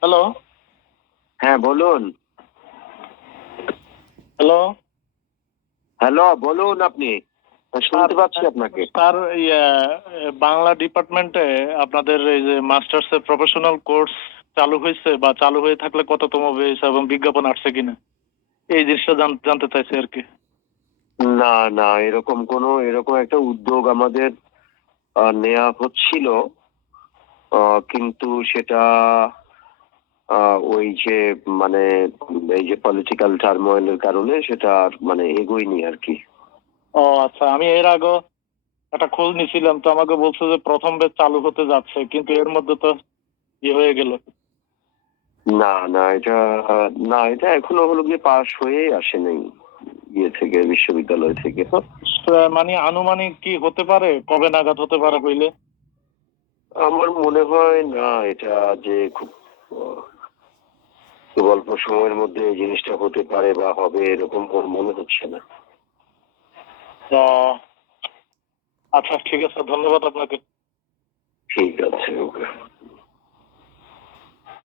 Hello হ্যাঁ বলুন। Hello hello বলুন আপনি। শুনতে পাচ্ছি আপনাকে। স্যার ইয়ে, বাংলা ডিপার্টমেন্টে আপনাদের এই যে মাস্টার্স এর প্রফেশনাল কোর্স চালু হয়েছে বা চালু হয়ে থাকলে কততম হয়েছে এবং বিজ্ঞাপন আসছে কিনা? এই জিনিসটা জান- জানতে চাইছি আর কি। না না এরকম কোনো এরকম একটা উদ্যোগ আমাদের নেওয়া হচ্ছিল। কিন্তু সেটা ওই যে মানে এই যে পলিটিক্যাল টার্মোয়েলের কারণে সেটা আর মানে এগোয়নি আর কি। ও আচ্ছা আমি এর আগে একটা খোঁজ নিছিলাম তো আমাকে বলছে যে প্রথম বেচ চালু হতে যাচ্ছে কিন্তু এর মধ্যে তো ইয়ে হয়ে গেল। না না এটা না এটা এখনও হলো গিয়ে পাশ হয়েই আসে নাই ইয়ে থেকে বিশ্ববিদ্যালয় থেকে। মানে আনুমানিক কি হতে পারে? কবে নাগাদ হতে পারে হইলে? আমার মনে হয় না এটা যে খুব খুব অল্প সময়ের মধ্যে এই জিনিসটা হতে পারে বা হবে এরকম ওর মনে হচ্ছে না। আচ্ছা ঠিক আছে ধন্যবাদ আপনাকে। ঠিক আছে ওকে।